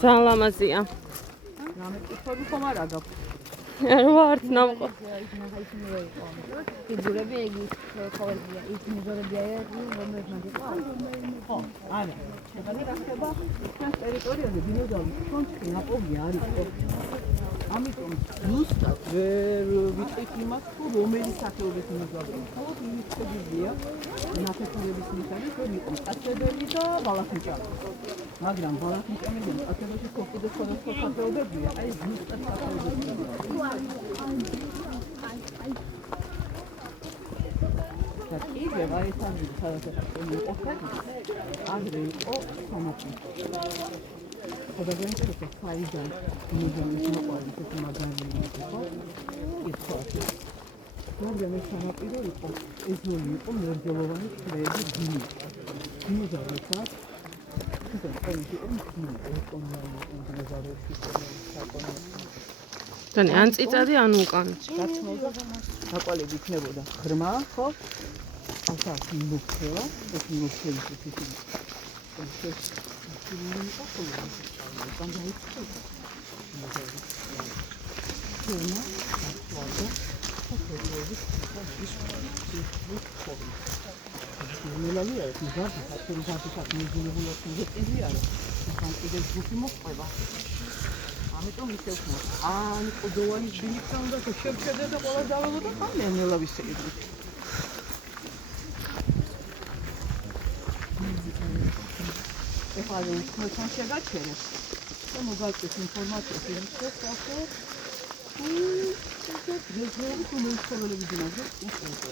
ძალიან ლამაზია. ვართ ნამყო. ფიგურები იგი ყოველდღია ის მიზორებია რომელიც მაგიყვა. ხო, არა. შეგანი რა ხდება? ჩვენ ტერიტორიაზე დინოზავრის კონჩი ნაპოვნი არ იყო. ამიტომ ზუსტად ვერ ვიტყვით იმას, თუ რომელი სახეობის დინოზავრი. მხოლოდ იმის შეგვიძლია ნახევარების მიხედვით, რომ იყო მტაცებელი და ბალახმჭამელი. მაგრამ ბალახმჭამელი მტაცებაში კიდევ სხვადასხვა სახეობებია. აი ზუსტად სახეობებია. და კიდევ აი ეს არის სადაც მოყოლად აგრე იყო სამათი. ხოდაგენწესა საიდან მიზანის მოყოლი ეს მაგარი იყო. ის ხოთი. მაგრამ ეს სამათი იყო ეს ნული იყო მერგელოვანი ფრედი დინი. დინოზავრისა ისე ყოველთვის დინი ეკონომიკა დინოზავრების საკონო თან ან წიწადი ან უკან. გაცნობდა საყვალები იქნებოდა ღრმა, ხო? ახლა მოვხელა, ეს მოვხელი ისეთი. ეს ის ამიტომ ისე ვქნა. ან ყდოვანი დილიქა უნდა შევხედე და ყველა დაველოდა ხალხი ნელა ვისეიდო. ეხლა თქვენ შეგაჩერეთ. და მოგაწეს ინფორმაცია ის სახე. ეს კომუნიკაციები დინაზე უყურებთ.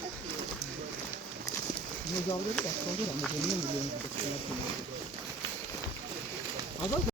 მოგავლები და კონდრა მოგონია მილიონი.